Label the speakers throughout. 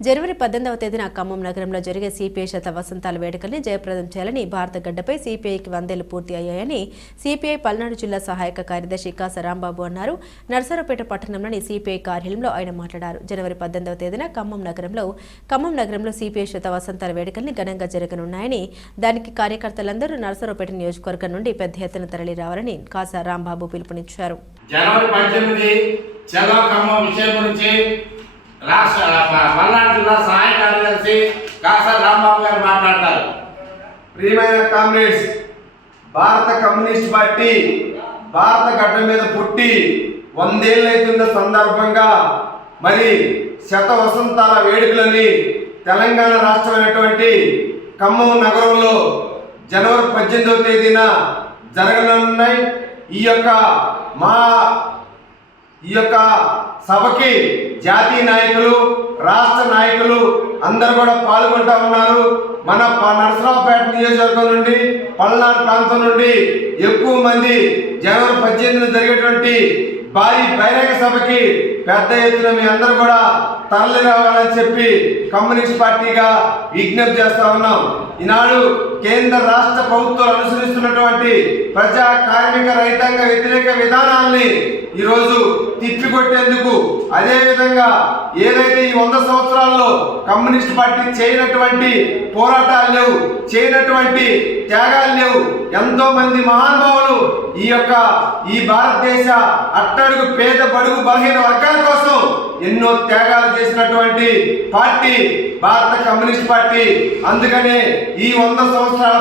Speaker 1: జనవరి పద్దెనిమిదవ తేదీన ఖమ్మం నగరంలో జరిగే సిపిఐ శత వసంతాల వేడుకల్ని జయప్రదం చేయాలని భారత గడ్డపై సిపిఐకి వందేళ్ళు పూర్తి అయ్యాయని సిపిఐ పల్నాడు జిల్లా సహాయక కార్యదర్శి కాస రాంబాబు అన్నారు. నర్సరావుపేట పట్టణంలోని సిపిఐ కార్యాలయంలో ఆయన మాట్లాడారు. జనవరి పద్దెనిమిదవ తేదీన ఖమ్మం నగరంలో ఖమ్మం నగరంలో సిపిఐ శత వసంతాల వేడుకల్ని ఘనంగా జరగనున్నాయని దానికి కార్యకర్తలందరూ నర్సరావుపేట నియోజకవర్గం నుండి పెద్ద ఎత్తున తరలి రావాలని కాసా రాంబాబు పిలుపునిచ్చారు.
Speaker 2: జనవరి పద్దెనిమిది చలో ఖమ్మం విషయం గురించి రాష్ట్ర పల్నాడు జిల్లా సహాయ కార్యదర్శి కాసా రాంబాబు గారు మాట్లాడతారు.
Speaker 3: ప్రియమైన కామ్రేడ్స్ భారత కమ్యూనిస్ట్ పార్టీ భారత గడ్డ మీద పుట్టి వందేళ్ళైతున్న సందర్భంగా మరి శత వసంతాల వేడుకలని తెలంగాణ రాష్ట్రమైనటువంటి ఖమ్మం నగరంలో జనవరి పద్దెనిమిదవ తేదీన జరగనున్నాయి. ఈ యొక్క మా ఈ యొక్క సభకి జాతీయ నాయకులు రాష్ట్ర నాయకులు అందరూ కూడా పాల్గొంటా ఉన్నారు. మన నరసరావుపేట నియోజకవర్గం నుండి పల్నాడు ప్రాంతం నుండి ఎక్కువ మంది జనవరి పద్దెనిమిదిన జరిగేటువంటి భారీ బహిరంగ సభకి పెద్ద ఎత్తున మీ అందరూ కూడా తరలి రావాలని చెప్పి కమ్యూనిస్ట్ పార్టీగా విజ్ఞప్తి చేస్తా ఉన్నాం. ఈనాడు కేంద్ర రాష్ట్ర ప్రభుత్వాలు అనుసరిస్తున్నటువంటి ప్రజా కార్మిక రైతాంగ వ్యతిరేక విధానాల్ని ఈరోజు తిప్పికొట్టేందుకు అదే విధంగా ఏదైతే ఈ వంద సంవత్సరాల్లో కమ్యూనిస్ట్ పార్టీ చేయనటువంటి పోరాటాలు లేవు చేయనటువంటి త్యాగాలు లేవు ఎంతో మంది మహానుభావులు ఈ యొక్క ఈ భారతదేశ అట్టడుగు పేద బడుగు బలహీన వర్గాల కోసం ఎన్నో త్యాగాలు చేసినటువంటి పార్టీ భారత కమ్యూనిస్ట్ పార్టీ. అందుకనే ఈ వంద సంవత్సరాల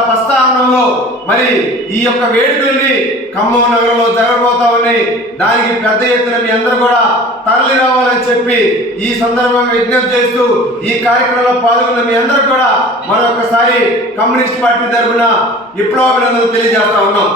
Speaker 3: ప్రస్థానంలో మరి ఈ యొక్క వేడుకల్ని ఖమ్మం నగరంలో జరగబోతా ఉన్నాయి దానికి పెద్ద ఎత్తున మీ అందరూ కూడా తరలి రావాలని చెప్పి ఈ సందర్భంగా విజ్ఞప్తి చేస్తూ ఈ కార్యక్రమంలో పాల్గొన్న మీ అందరూ కూడా మరొకసారి కమ్యూనిస్ట్ పార్టీ తరఫున విప్లవాభినందనలు తెలియజేస్తా ఉన్నాం.